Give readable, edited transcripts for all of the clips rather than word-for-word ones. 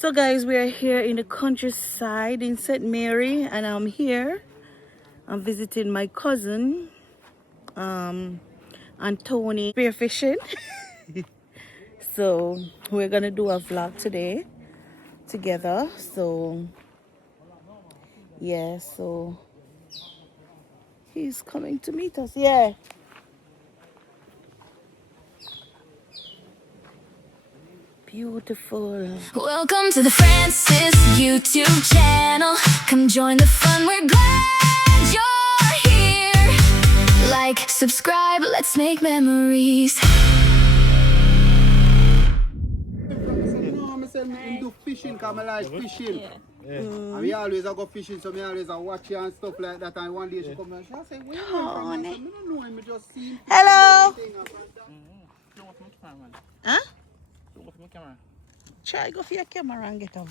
So guys, we are here in the countryside in St. Mary, and I'm here. I'm visiting my cousin, Anthony Spearfishing. So we're gonna do a vlog today together. So yeah, so he's coming to meet us. Yeah. Beautiful. Welcome to the Francis YouTube channel. Come join the fun, we're glad you're here. Like, subscribe, let's make memories. I do fishing because I like fishing. And we always go fishing, so I always watch you and stuff like that. And one day she come and she say, where you from? I said, I don't know him, I just see him. Hello. Huh? Try go for your camera and get over.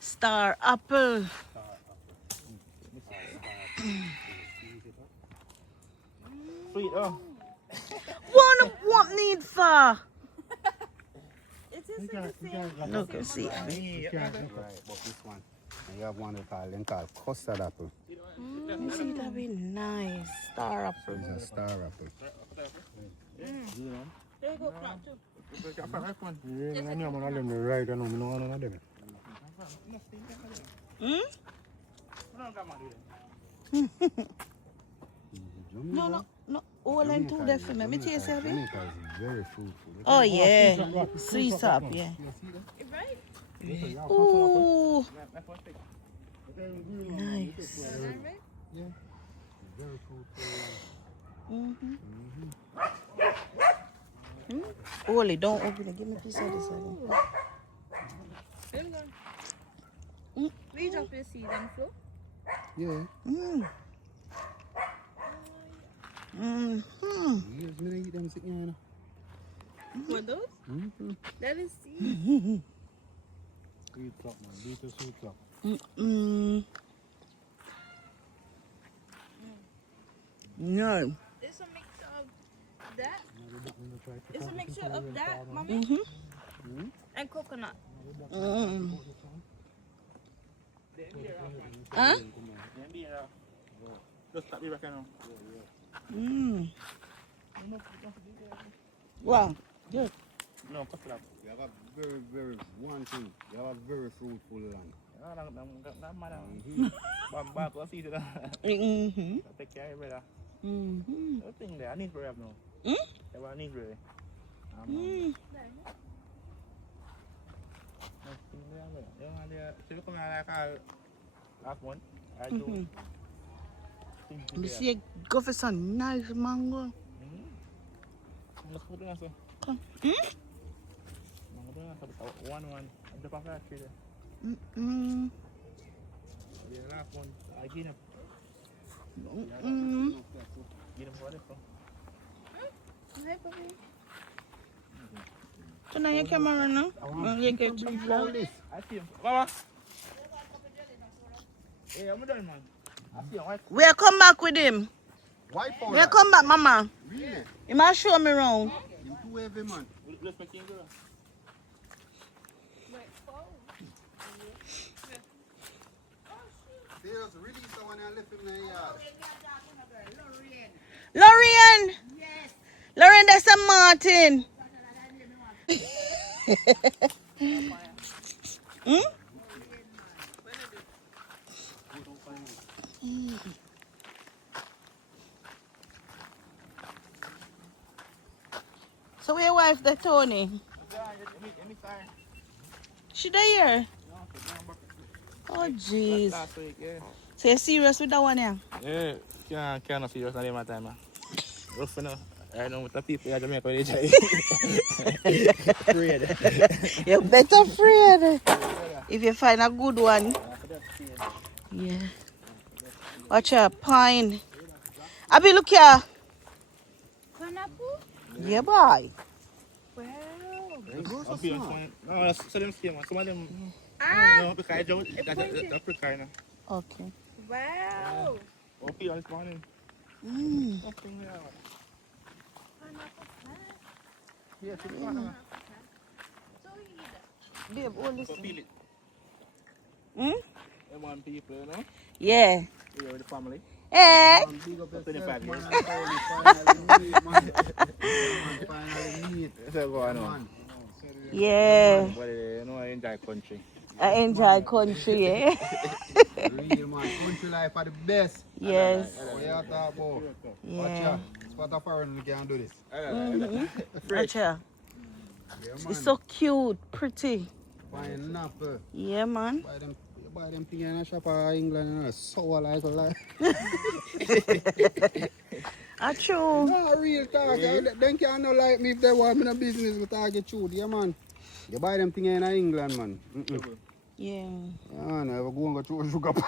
Star apple. Sweet, oh. What need for? Look and see. Right, but this one, and you have one called custard apple. You see, that be nice. Star apple. It's a star apple. There you go, plant too. No. All and two there for me. Me taste it. Jamaica is very fruitful. Oh yeah, sweet up, yeah. Ooh, nice. Very fruitful. Oli, don't open it. Give me a piece of this. We drop your seed and flow. Yeah. Yes, me eat them sitting here. What those? That is seed. Sweet up, man. Beat sweet up. No. It's a mixture of that. It's a mixture of that, mommy, and coconut. Huh? Just stop me back now. Wow. Good. No, custard apple. You have a very, one thing. You have a very fruitful land. Back, let's see it. Take care of it, brother. The thing there, I need to have now. I need really. Last one. I do. You see, go for some nice mango. Come. One. The papa tree there. The last one. I get him. Get him for this one. Hi, puppy. Turn on your camera now. You get some vlog. I see him. Baba. Hey, I'm done, man. I see him. We'll come back with him. White powder. We'll come back, mama. Really? You must show me around. Him too heavy, man. Let's make him go. They just release someone and left him in the yard. Lorian. Yes. Lorian, that's a Martin. So where your wife, the Tony? She there? Oh jeez. Last week, yeah. So you're serious with that one, yeah? Yeah, can't serious not my time, man. Rough enough. I know with the people in Jamaica, they try. Afraid. You're better afraid. If you find a good one. Yeah. Watch out, pine. Abby, look here. Pineapple? Yeah, boy. Wow. No, that's so them same one. Some of them. No, because I don't. That's precarious now. Okay. Wow. Okay, this morning. Pineapple plant. Yes, it's one. Babe, hold this. Go feel it. Hmm? They want people, you know? Yeah. Here with the family. Eh? Man, big up For yourself, 25 man, years. and finally meet, man. Yeah, man, finally meet. So go on, Man. Yeah. but you know, I enjoy country. I enjoy country, yeah. Real, man. Country life are the best. Yes. What you talk about? Watch Yeah. out. Spot a foreign, we can do this. Gotcha. Yeah, man. It's so cute, pretty. Pineapple. Yeah, man. You buy them thing in a shop in England and it's sour like a lie. Achoo. No, real talk. They can't not like me if they want me in a business with target shoot. Yeah, man. You buy them thing in England, man. Yeah. Yeah, man. I go and go through sugar pan.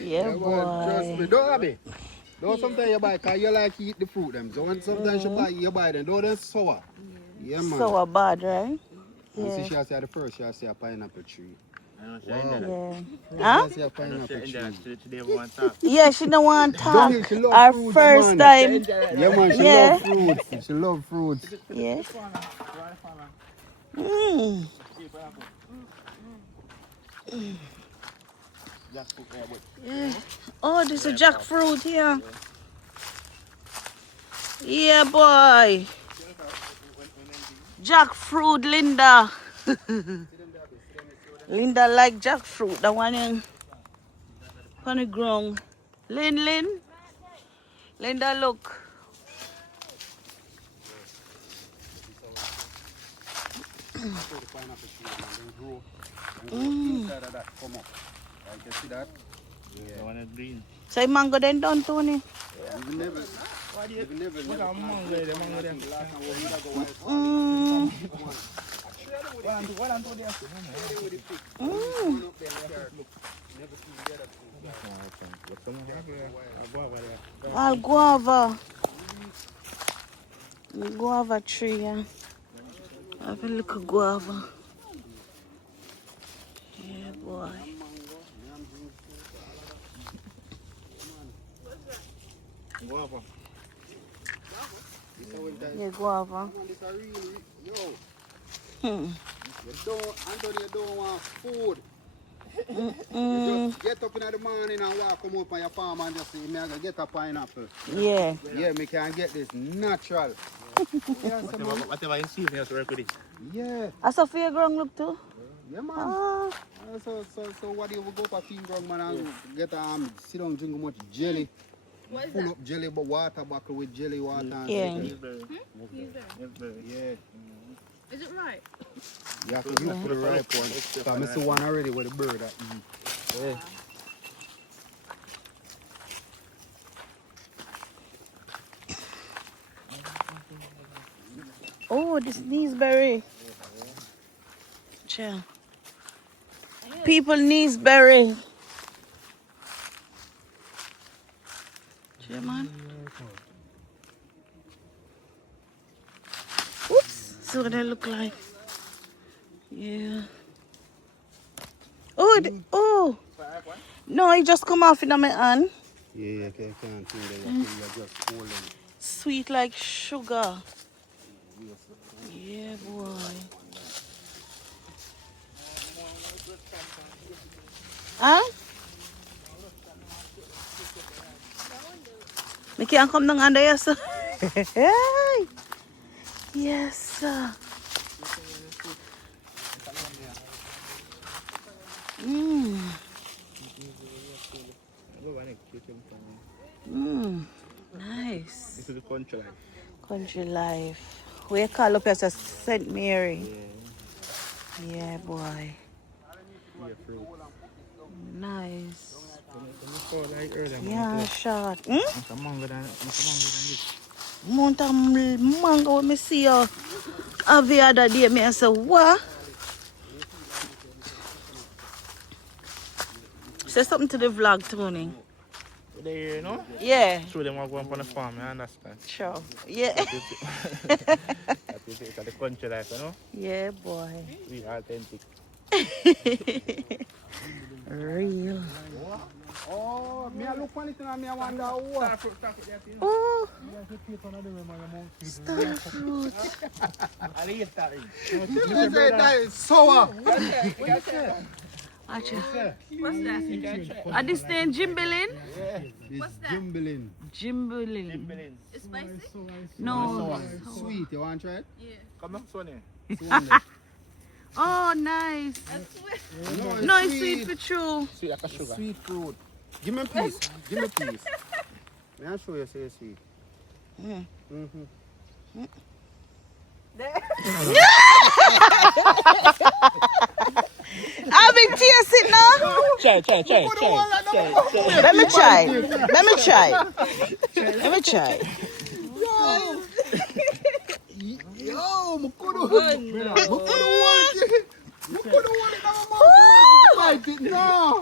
Yeah, Man, trust me. boy. Don't have it. Don't sometimes you buy because you like to eat the fruit them. So when sometimes you buy them, don't they sour. Yeah, man. So bad, right? You see, Yeah. she has the first, she has a pineapple tree. I know she enjoy that. Yeah. Huh? She has a I know pineapple she enjoy tree. that. She never want to talk. Yeah, she don't want to talk. Don't it? She love Our fruits, first man. time. Yeah, man, she Yeah. love fruits. She love fruits. Yeah. Mm. Yeah. Oh, there's a jackfruit here. Yeah, boy. Jackfruit, Linda. Linda like jackfruit. The one in funny ground. Lynn. Linda, look. Inside of that, come up. Like you see that? The one is green. Say mango then done, Tony. You never Look at mango there, the mango there. Mm. All guava. Guava tree, yeah. Have a look at guava. Yeah, boy. Guava. Yeah, guava. Hmm. Anthony, you don't want food. You Mm. just get up in the morning and walk come up on your farm and just say, me I get a pineapple. Yeah. Yeah, me can get this natural. Whatever you see, you have to work with it. Yeah, I saw fairground look too. yeah, man. Ah. So what do you go up a field ground, man, and get sit down drink much jelly. What is Full that? up jelly, but water bottle with jelly water. And Yeah. Gooseberry. Gooseberry. Yeah. Is it right? You have to look for the ripe one. So I see one already with the bird that eat. Yeah. Oh, this Neesberry. Chill. People Neesberry. Chill, man. Oops. See what they look like. Yeah. Oh, oh. No, it just come off in my hand. Yeah, can't think that you're just holding. Sweet like sugar. Yeah, boy. Huh? We can't come down under here, sir. Hey. Yes, sir. Mmm. Mmm. Nice. This is the country life. Country life. We call up as a St. Mary. Yeah, boy. Nice. Yeah, short. Hmm? Some mango than this. Mount of mango when me see you the other day, me I say, what? Say something to the vlog, Tony. They, you know? Yeah. Show them what go on the farm, I understand. Sure. Yeah. That is it, the country life, you know? Yeah, boy. We authentic. Real. Oh, me I look on it and me I wonder what. Oh, star fruit. I need that. You say that is sour. Watch it. What's that? Are this name Jimbilin? It's Jimbilin. Jimbilin. It's spicy? No. Sweet, you want to try it? Yeah. Come on, Sonny. Oh, nice. That's sweet. No, it's sweet for true. Sweet like a sugar. Sweet fruit. Give me a piece. Give me a piece. May I show you say it's sweet? I've been tasting now. Try. Let me try. Let me try. Yo, I couldn't want it. Bite it now.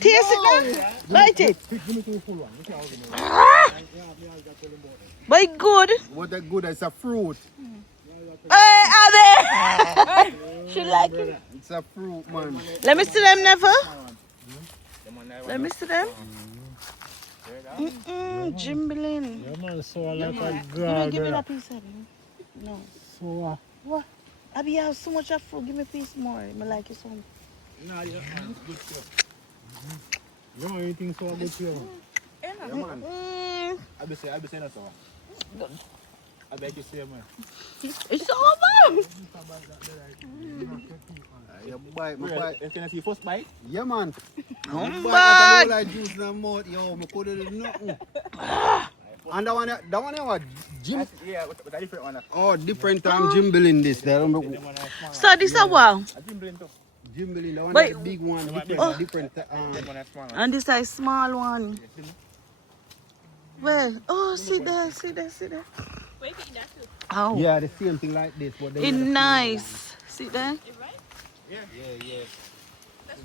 Taste it now. Bite it. But it's good. What a good, it's a fruit. Hey, Abby. She like it. It's a fruit, man. Let me see them, never. Let me see them. Jimbilin. Yeah, man, so I like a Give me girl. that piece of it. No. So, What? Abby, you have so much of fruit. Give me a piece more. I like it so much. No, yeah, man. Good stuff. you know anything so good here? Yeah, man. I be saying that so. I beg you say, man. It's over. Yeah, bite, my bite. Can I see your first bite? Yeah, man. Bite. Bite, like juice in the mouth. Yo, I couldn't do nothing. And that one, what? Jim? Yeah, but a different one. Oh, different Jimbilin this. That one, So this is what? A Jimbilin too. Jimbilin, the one, But- the big one, Oh. different. That one is small. And this is a small one. Where? Oh, see there. Wait, you can eat that too. Oh, Yeah, the same thing like this. But it's nice. See there? It right? Yeah. That's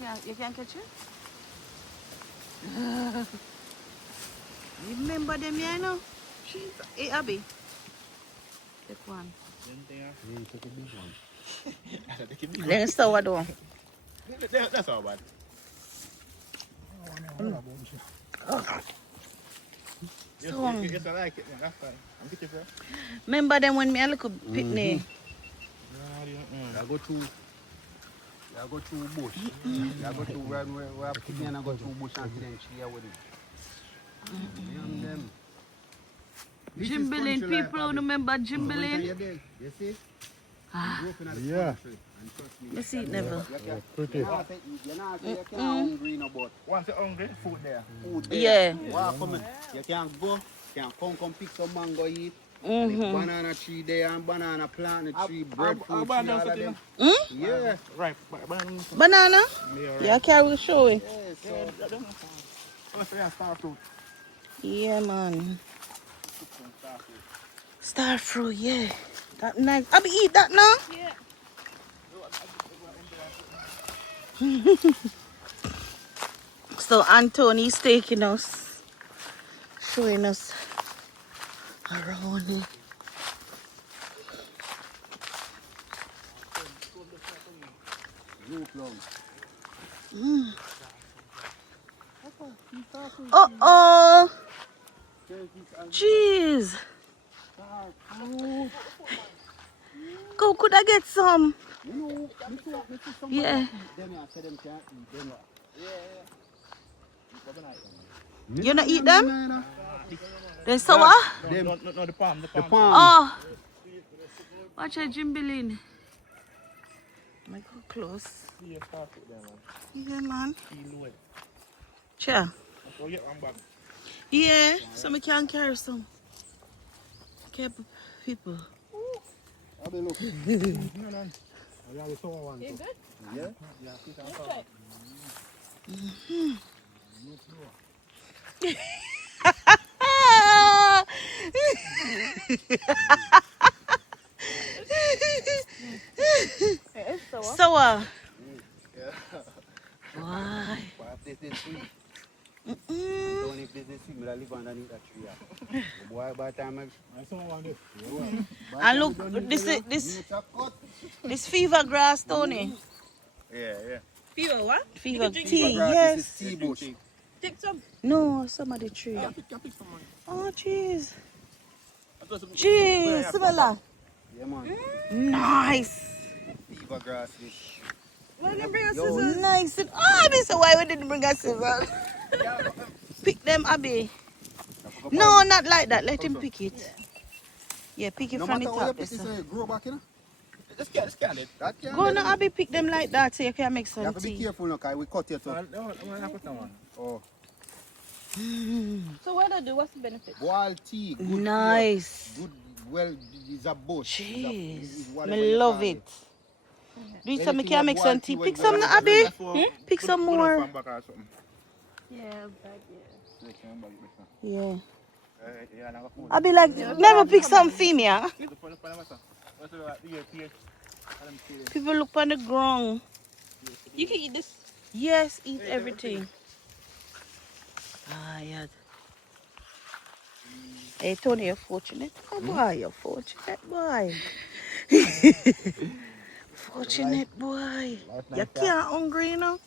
right. You can't catch it? You remember them, yeah, I know? Hey, Abby. Take one. Then it's sour though. That's all bad. Yes, I like it, man. That's fine. I'm getting it. Remember them when me a little picnic? I go through bush. I go through where I put me and I go through bush and see them share with them. Jimbilin people, remember Jimbilin? You see? Yeah. You see it never. Pretty. You can't hungry no but Once you're hungry, food there. food there. Yeah. Wow, come on. You can't go. You can come pick some mango eat. Mm-hmm. Banana tree there and banana plant tree, breadfruit tree, all banana of them. Hmm? Yeah. Right, banana. Banana? Yeah, right. Yeah, can we show it? Oh, so yeah, star fruit. Yeah, man. Star fruit, yeah. That nice. Abby, eat that now? Yeah. So Anthony's taking us, showing us around. Uh-oh. Jeez. Go, could I get some? Yeah. You not eat them? Then sour? No, the palm. The palm. Oh. Watch a Jimbilin. I go close. Yeah, star fruit there, man. Yeah, man. Feel low. Sure. So get one bag. Yeah, so we can carry some. Care people. Have a look. I have a sour one. You good? Yeah. Let's try. It's sour. Sour. Why? This is sweet. Don't if this is sweet, I live underneath that tree. Boy, by the time I saw one this. And look, this fever grass, Tony. Yeah. Fever what? Fever You can drink tea, Grass, yes. This is tea bush. Take some. No, some of the tree. Can pick someone. Oh, jeez. Jeez, Jeez, smell that. Yeah, man. Nice. Fever grass. This. Why didn't bring us Yo, scissors? Nice. Oh, Abby, so why we didn't bring us scissors? Pick them, Abby. No, not like that. Let him pick it. Yeah, pick it No from the matter what you top. pick, Yes, it's sir. a grow back, you know. Just scan it. That can't Go let now, them- Abby, pick them like that so you can make You some have to be tea. careful now, because we cut it No, up. I'm gonna put someone. Oh. So what do I do? What's the benefit? Boiled tea. Good Nice. Good, well, it's a bush. Jeez. It's I whatever you love call it. Do you some Anything can you make boil some tea tea. when Pick you some have now, Abby. That's Pick some more. Yeah, bag, yeah. Yeah. Yeah, I'm gonna Abby, like, never pick some female. People look on the ground. You can eat this. Yes, eat everything. Ah, yeah. Hey, Tony, you're fortunate. Oh, boy, you're fortunate, boy. Fortunate, boy. You can't hungry, you know?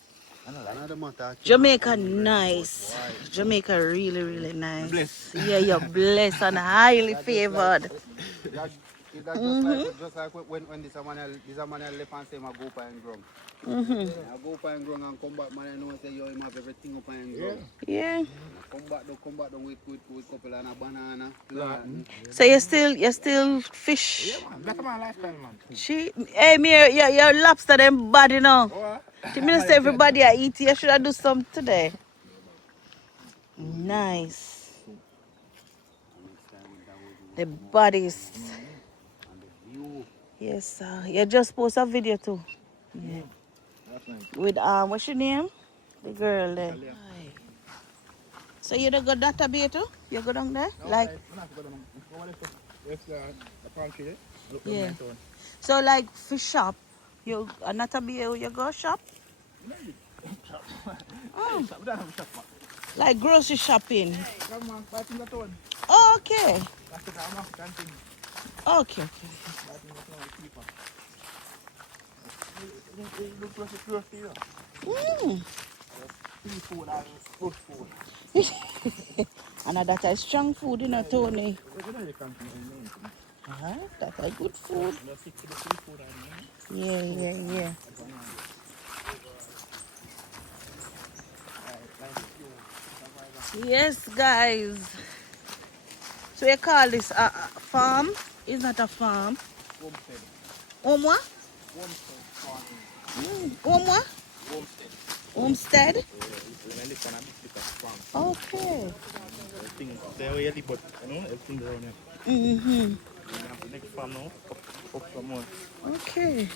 Another matter. Jamaica, nice. Jamaica, really, really nice. Yeah, you're blessed and highly favored. That's just like when this man left and say, I go up and ground. I go up and ground and come back, man, I know say, yo, him have everything up and ground. Yeah. Come back down with couple and a banana. So you still fish? That's my lifestyle, man. Hey, me, your lobster them bad, you know. To me, say everybody I eat, you should have do some today. Nice. The bodies. Yes, sir. You just post a video too. Yeah. With what's your name? The girl there. So you don't go that bay too? You go down there? Like yeah. So like fish shop. You Annotto Bay you go shop? Oh. Like grocery shopping. Oh, okay. Okay, okay. Mm. And that is strong food, you know, Tony. That's a good food. Yeah. Yes, guys. So you call this a farm? It's not a farm. Home what? Home what? Homestead? Okay. Mm-hmm. Okay.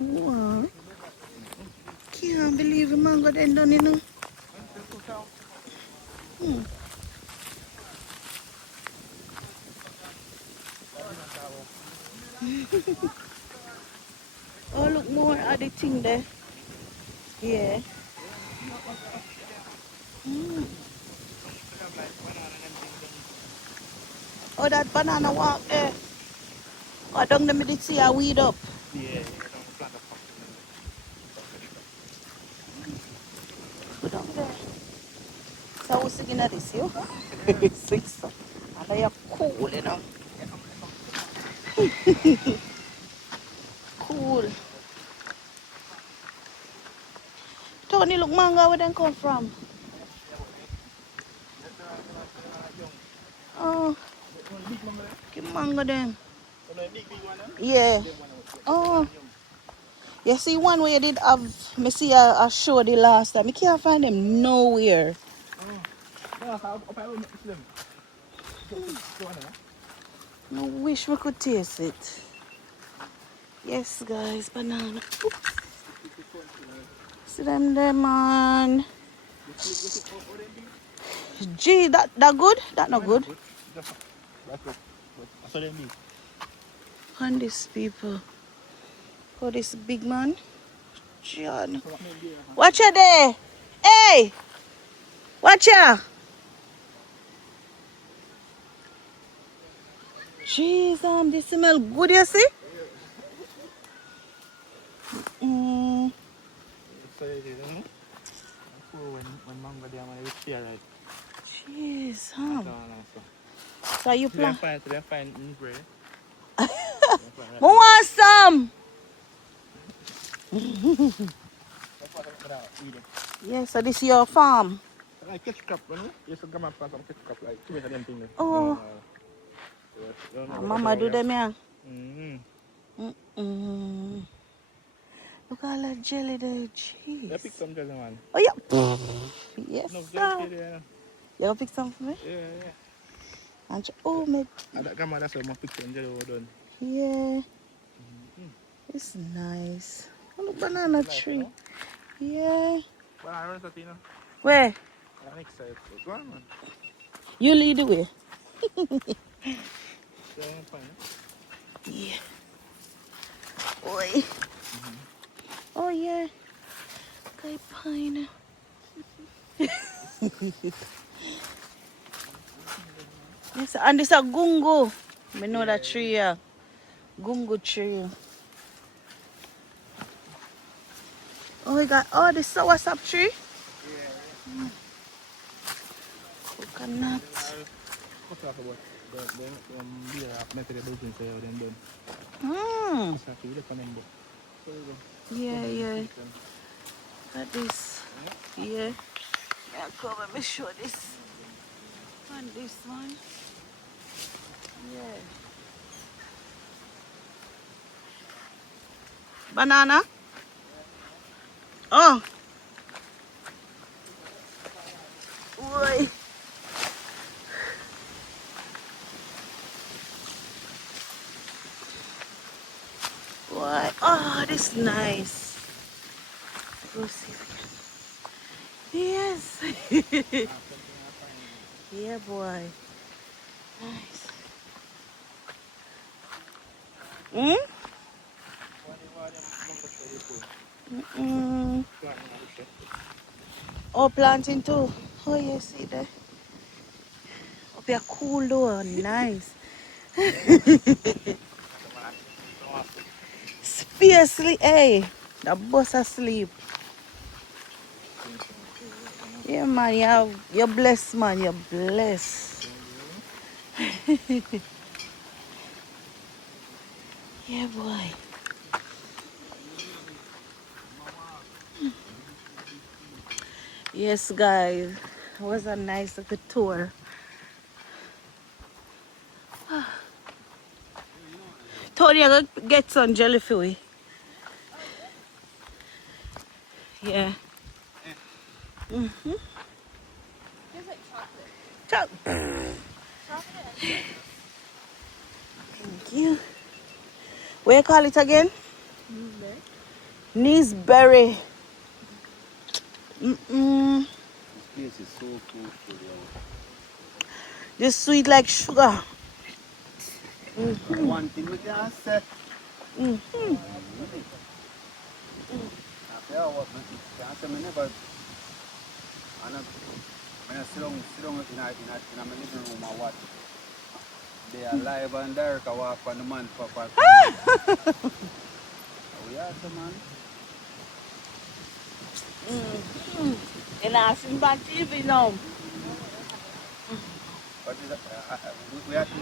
Wow. Can't believe the mango then done, you know. Oh, look more at the thing there. Yeah. Mm. Oh, that banana walk there. Oh, down there, me did see a weed up. Go down there. So I was sitting at this, you? 6. And they are cool, you know. Cool. Tony, look, mango, where they come from? Oh, give mango then. Yeah. Oh. You see one where you did have, me see a show the last time. I can't find them nowhere. I wish we could taste it. Yes, guys, banana. Oops. See them there, man. Gee, that good? That not good. And these people. Oh, this big man. John. Watch out there. Hey! Watch out. Jeez, this smell good, you see? So it is, you know? Before when mango there, man, it feel like Jeez, that huh? one also. So you They plan? find in bread. I want some. Yeah, so this is your farm. Like catch crop, you know? You used to come up and some catch crop, like two of them things. Oh, You know what mama do them, yeah. Mm-hmm. Mm. Look at all that jelly there, I pick jeez. some jelly, man. Oh, yeah. Yes, No jelly sir. there. You gonna pick some for me? Yeah. And oh, me. And that grandma, that's why I pick some jelly over done. Yeah, it's nice. Oh, look, banana Life, you tree. know? Yeah. But I run that, you know? Where? Next side, so go on, man. You lead the way. So I'm fine. Yeah. Oi. Oh, yeah. Okay, pine. Yes, and this a gungo. I know that tree, yeah. Gungo tree. Oh, we got all this soursop tree. Coconut. Cut off about the beer of method of building, so then done. Hmm. That's actually the kind of so we go. Yeah. Got this. Yeah. Yeah, come let me show this. And this one. Yeah. Banana? Oh. Boy. Boy. Oh, this nice. Go see if we can. Yes. Yeah, boy. Nice. Hmm? Mm. Oh, planting too. Oh, you see there. Up here cool though. Nice. Fiercely, hey. The bus asleep. Yeah, man, you're blessed, man. You're blessed. Yeah, boy. Yes, guys. It was a nice little tour. Tony, I gotta get some jelly for you. Yeah. Tastes like chocolate. Thank you. What you call it again? Neesberry. Mm-mm. This place is so fruitful, yo. Just sweet like sugar. One thing we can say, after what me can say, me never, and when I sit down in my living room and watch, they are live and direct, I walk on the man for we are the man. And I see my TV now. But we have to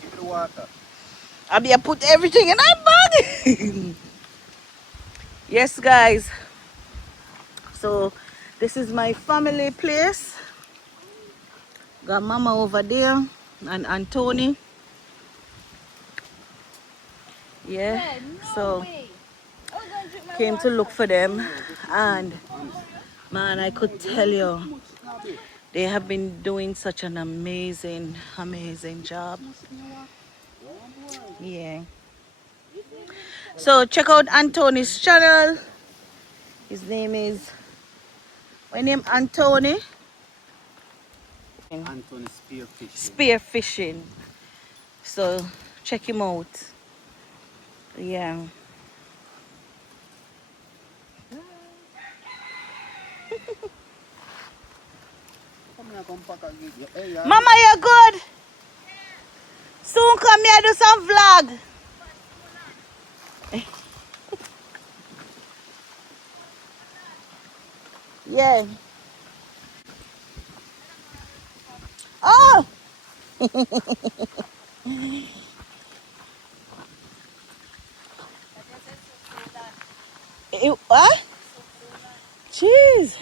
give it the water. I be put everything in that bag. Yes, guys. So this is my family place. Got mama over there and Tony. Yeah. Yeah, no So way. I was gonna drink my came to water. look for them, and man, I could tell you they have been doing such an amazing job. Yeah. So check out Anthony's channel. His name is, my name Anthony Anthony Spearfishing. Spearfishing. So check him out. Yeah. Come here, come pack and give you. Hey, yeah. Mama, you're good. Soon come here do some vlog. Yeah. Oh! What? Jeez.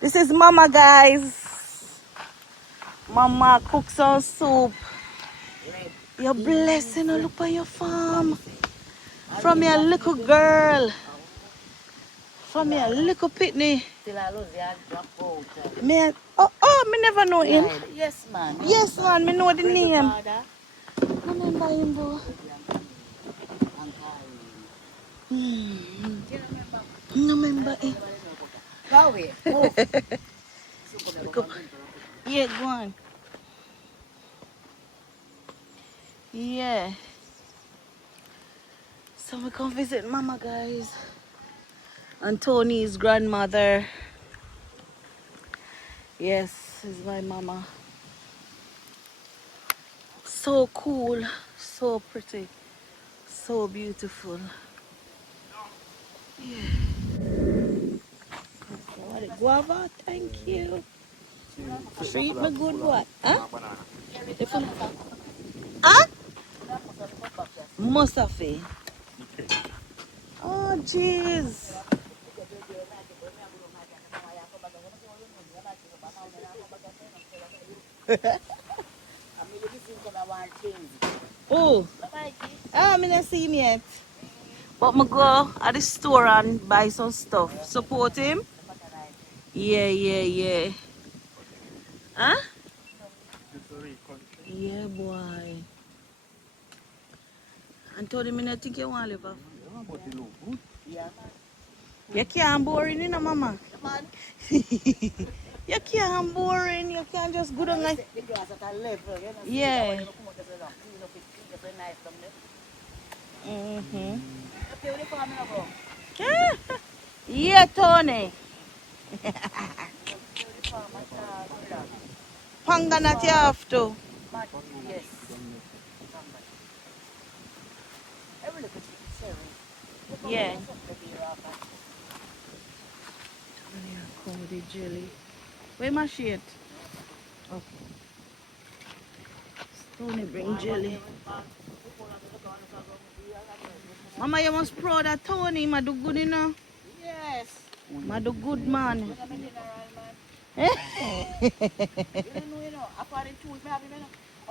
This is Mama, guys. Mama cooks some soup. You're blessing her. Look at your farm. From your little girl. From your little pitney. Me, me never know him. Yes, man. Yes, man, me know the name. I remember him, bro. I remember him. Go away. Move. Yeah, go on. Yeah. So we come visit Mama, guys. And Tony's grandmother. Yes, is my mama. So cool, so pretty, so beautiful. Yeah. What a guava, thank you. Treat me good, what? Huh? Huh? Musafi. Oh, jeez. Oh, I'm not seen yet. But I go at the store and buy some stuff. Support him? Yeah, yeah, yeah. Huh? Yeah, boy. And told him I think you want to live off. You can't boring, you know, Mama. You can't boring. You can't just go down like... Yeah. Mm-hmm. Yeah, Tony. Panganat you have to. Yes. Yeah. Cody jelly. Where my shit? Okay. Tony bring jelly. Mama, you must proud of Tony. I do good, you know. Yes. I do good, man.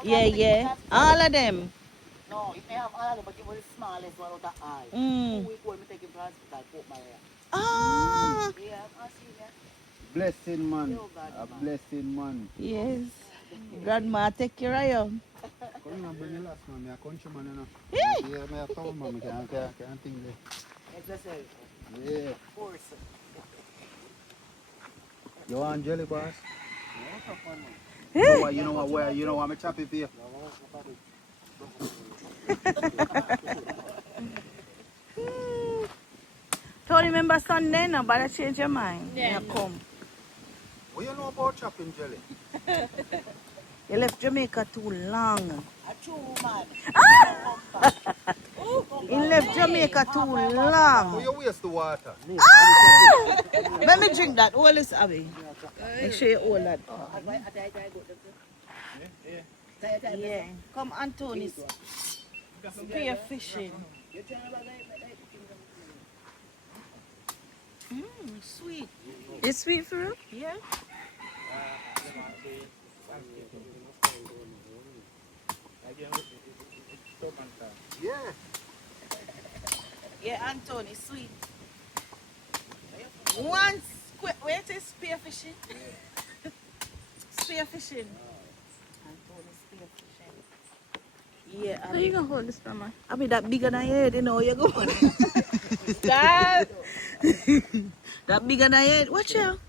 Yeah, yeah. All of them. No, it may have all of them, but it was the smallest one out of all. Mm. 2 weeks old, me take him to hospital, put my hair. Ah. Yeah, I see that. Blessing, man. A blessing, man. Yes. Grandma take care of you. Come on, bring the last man. I'm a countryman, you know. Eh. Yeah, I'm a town man. I can't think there. Exercise. Yeah. Force. You want jelly, boss? Eh. So what, you know what, where, you know what, I'm a chop it for you. Tony, remember Sunday, no, but I change your mind. Yeah. You come. What you know about chopping jelly? You left Jamaica too long. A true man. He left Jamaica too long. So you waste the water. Let me drink that. All this, Abby. Make sure you hold that. Yeah. Come, Anthony. Spear fishing. Sweet. It's sweet for you? Yeah. Yeah. Yeah, Anthony, sweet. One square. Where it is spear fishing? Spear fishing. Anthony, spear fishing. Yeah. How you gonna hold this for, man? I mean, that bigger than your head, you know. You go. Stop. That bigger than your head. Watch out.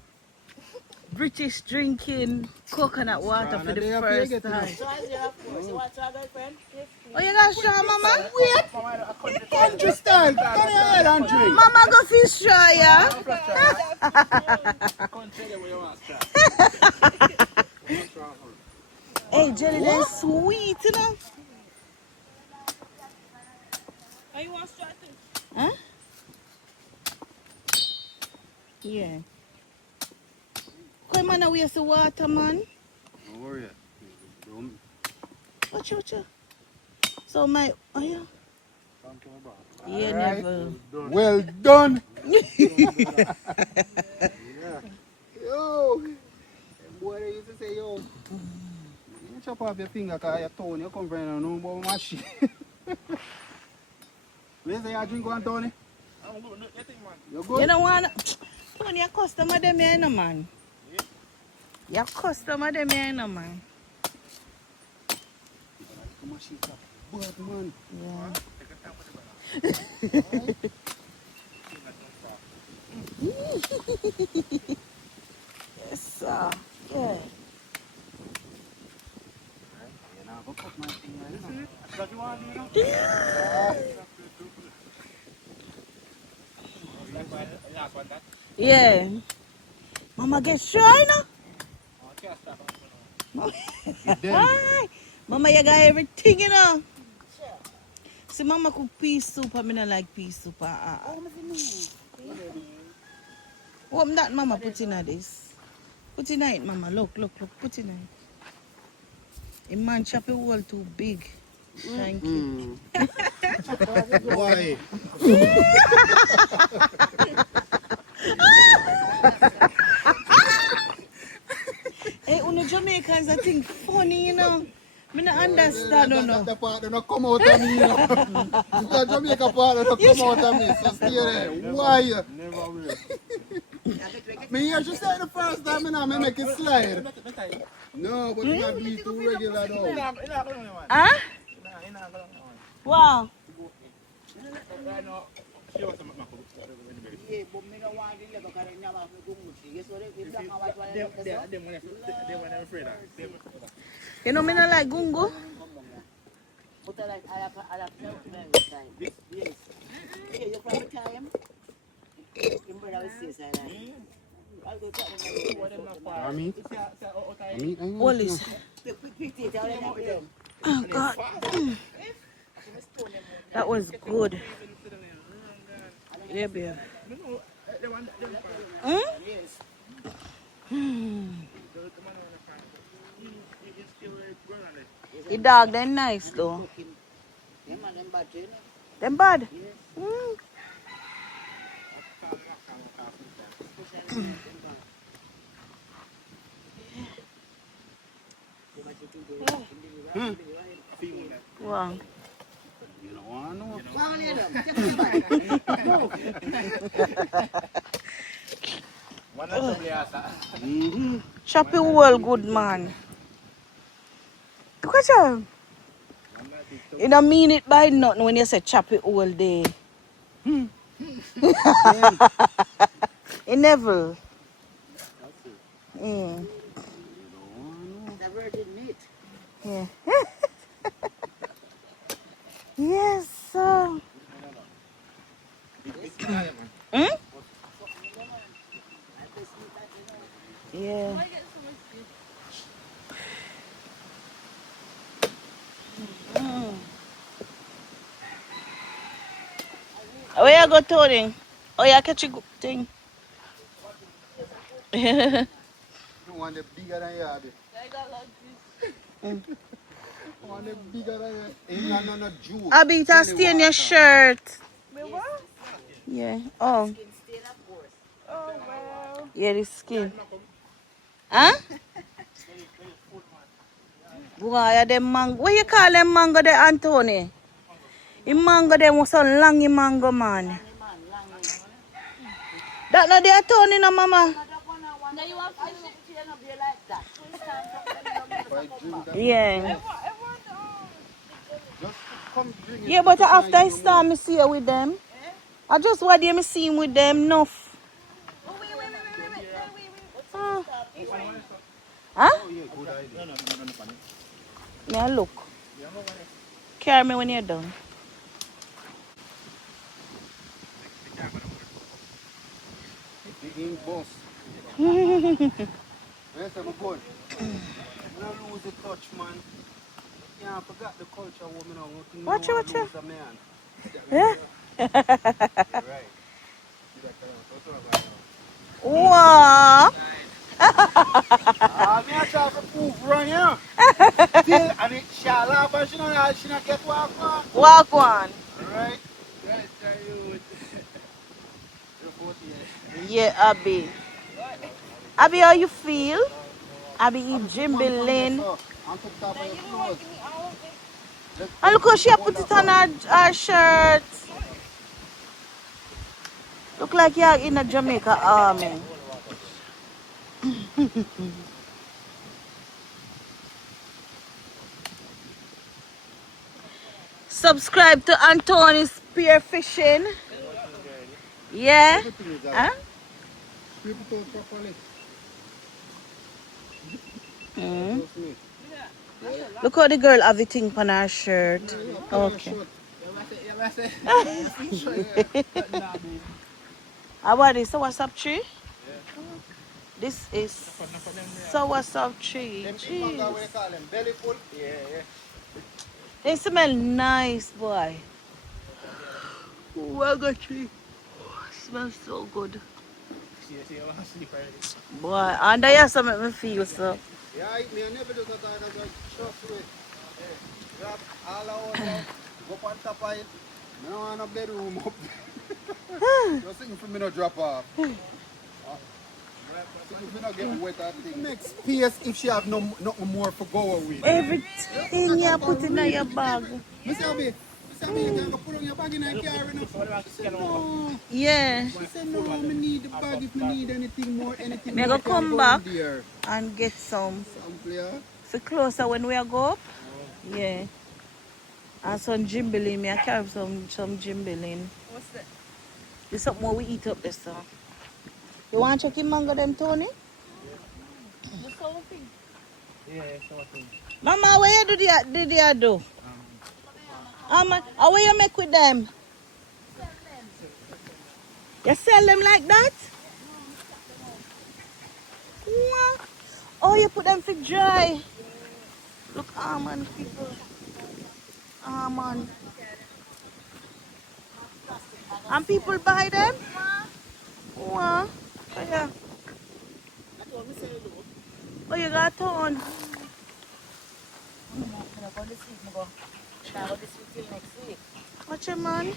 British drinking coconut water for the first time. Oh, you got straw, Mama? Wait. Country style. Come here and drink. Mama go fish straw, yeah? Hey, jelly, they're sweet, you know? Oh, you want straw too? Huh? Yeah. boy, man, I waste the water, man. Don't worry. Don't. Watch. So my, oh yeah. Yeah, Alright. never. Well done. Yeah. Yo. Boy, they used to say, yo, you chop off your finger because you're Tony, you come from no more machine. Where's the drink one, Tony? I'm good. Nothing, man. You good? You don't want Tony, your customer them here, no man. Your customer them here, no man. Machine chop. But man. Yeah. Yes, sir. Yeah. You know, go cut my finger, you know. What you want, you know? Last one, that. Yeah. Mama get shy now. Oh, can't stop. Hi. Mama, you got everything, you know. See, Mama cook pea soup. I mean, I like pea soup. What that, Mama, put in this? Put in it, Mama. Look. Put in it. A man chop a wall too big. Thank you. Why? Hey, when the Jamaicans, I think funny, you know. Me not understand, you know. That part don't come out of me, you know. The Jamaica part don't come out of me, so stay there. Why? Never will. Me hear you say the first time, and I make it slide. No, but you have to be too regular though. Huh? Wow. Yeah, but me don't want to live because they never have me go much. Yes, what if black and white one They were afraid of. You know me not like gungo? But I have very time. Yes. Yeah, you probably time. Your brother will say that. I'll go tell them. Meat? All this. Oh, God. That was good. Yeah, babe. The dog, they're nice though. Them bad? Wow. You don't want to know. Choppy wall good, man. Look at you. You don't mean it by nothing when you say choppy all day. You never. Never did meet. Yeah. Yes, sir. Yeah. Where you go, Tony? Oh, you catch a good thing. You want the bigger than you have it. You want the bigger than you. Ain't got no juice. Abby, it stay in your shirt. Yeah. Oh. Oh, well. Yeah, the skin. Huh? Why are them mango? What you call them mango there, Anthony? The mango them was so long, mango man. That not the Tony, no, Mama. No, you have to be like that. Yeah. Just come drink it. Yeah, but after I start, me see you with them. I just want them see him with them enough. Oh, wait. Huh? Oh, yeah, good idea. Me a look. Carry me when you're done. The ink boss. Where's my good? I don't lose the touch, man. Yeah, I forgot the culture woman. Watch you. A man. Yeah? Right. Wow. Me a try to prove run, you know. Still, and it shall laugh, but she not get walk on. Walk one. Right? Right, try you. Report here. Yeah, Abby. Abby, how you feel? Abby eat Jimmy Lynn. On top of your clothes. And look how she put it on her shirt. Look like you're in a Jamaica army. Subscribe to Anthony Spearfishing. Yeah. Everything is out. Huh? Sweep it out properly. Mm. Just me. Look how the girl have the thing on her shirt. Okay. How about this? Soursop tree? This is soursop tree. Them big manga, what Jeez. you call them? Belly full? Yeah. They smell nice, boy. Wagga tree. Smells so good. See, I want to sleep already. Boy, and I have something me feel so. Yeah, me I never do that. I just trust to it. Grab all out now. Go on top of it. I don't want no bedroom up. Just sing for me no drop off. Sing for me no get wet that thing. Next piece if she have nothing more for go with. Everything you put in your bag. Miss Abby, you can go put on your bag in the car. She said no. Yeah. She said no, I need the bag if I need anything more, anything Me more. go come back There. and get some. Sample, yeah. For closer when we go up. Yeah. And some jimbilin. Me I carry some jimbilin. What's that? There's something more we eat up this so. You want to check your mango them, Tony? The soul thing. Yeah, something. Mama, what you did you do? How you make with them? You sell them like that? What? Oh, you put them for dry. Look, almond people. Almond. And people buy them? What? Oh, yeah. Oh, you got on. What's your man?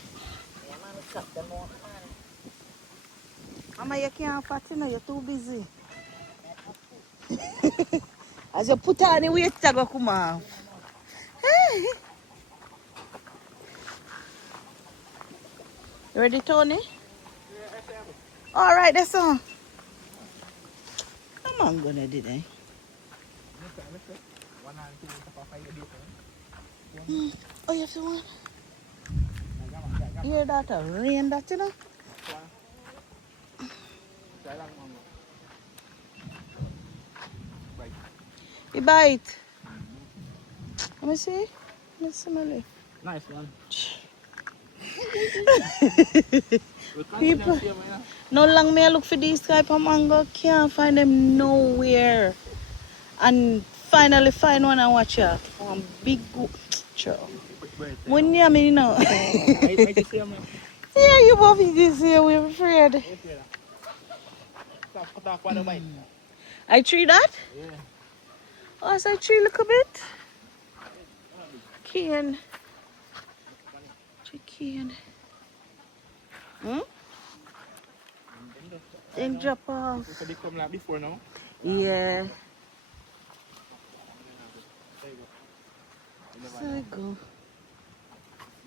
Mama, you can't fat, you know, you're too busy. As you put on the weight, you go come off. You ready, Tony? All right, that's all. Come on, gonna do that. Oh, you have to one. You hear that? Rain that, you know? You bite. Let me see. Let me smell it. Nice one. People, no long me I look for these type of mango, can't find them nowhere. And finally find one and watch out. One big show. When you mean, you know. Yeah, you both eat this here, we're afraid. I tree that? Yeah. Oh, so I tree look a bit. Cane. Chicken. Hmm? Then drop off. So they come like before now? Yeah. So I go.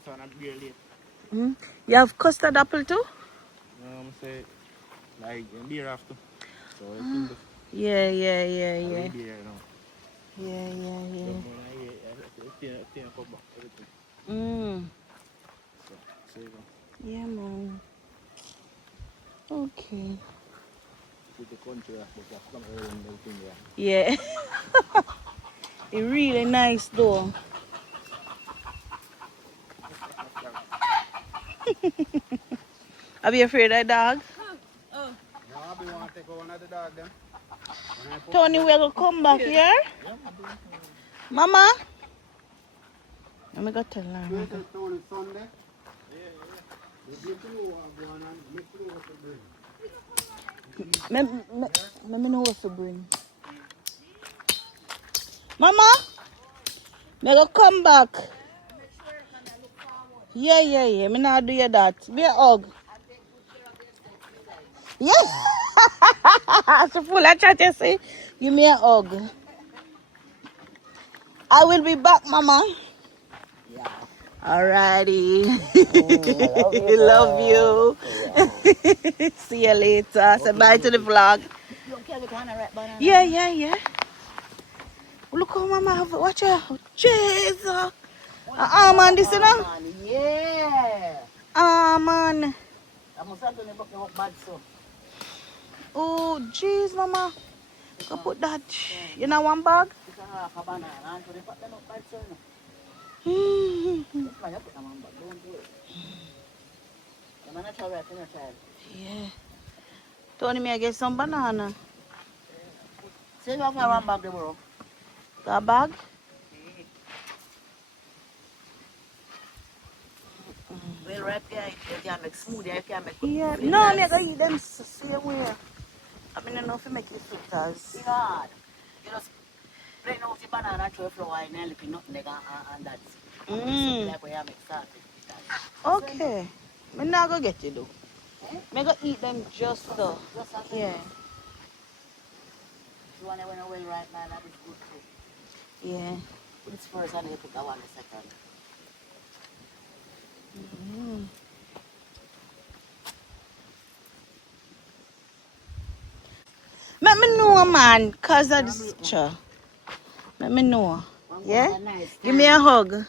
So I'm beer late. Hmm? You have custard apple too? Say like beer after. So I think Yeah. beer now. Yeah. Everything. Mm. So you go. Yeah, man. Okay. With the country, but come early and everything there. Yeah. It's really nice though. Are you afraid of dog? Oh. No, I be want to take one of the dog then. Tony will come back here. Mama? Let me go tell her. Wait till Tony Sunday. Yeah. You get to know what I'm going on. Make sure what to bring. Me know what to bring. Mama, me go come back. Yeah. Me not do you that. Be a hug. Yeah. So full of chat, you see. Give me a hug. I will be back, Mama. Alrighty. Love you. See you later. Say bye to the vlog. Yeah. Look how Mama have it. Watch out. Jesus. Man, this is now. Yeah. Man. I'm going to walk bad so. Oh, jeez, Mama. Go put that in a one bag. Yeah. Tony, me I get some banana. Say you have one bag tomorrow. Got a bag? Well, right there, you can make smoothie, you can make. Yeah. No, me I go eat them same way. I mean, I know if you make it filters. God. You just break out the banana, throw flour, and then lick nothing and that's it. Like where you make salted. Okay. Me not go get it though. Me go eat them just so. Yeah. You want to well right now, that is good too. Yeah. Put this first and then you put that one the second. Let me know, man, cause of this picture. Let me know. Yeah? Give me a hug.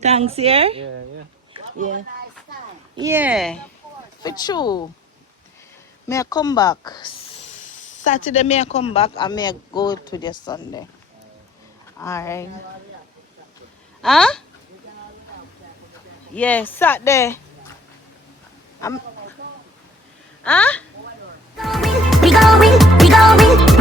Thanks, yeah? Yeah. Yeah. For true. May I come back. Saturday may I come back and may I go to the Sunday. Alright. Huh? Yeah, Saturday. Huh? We going.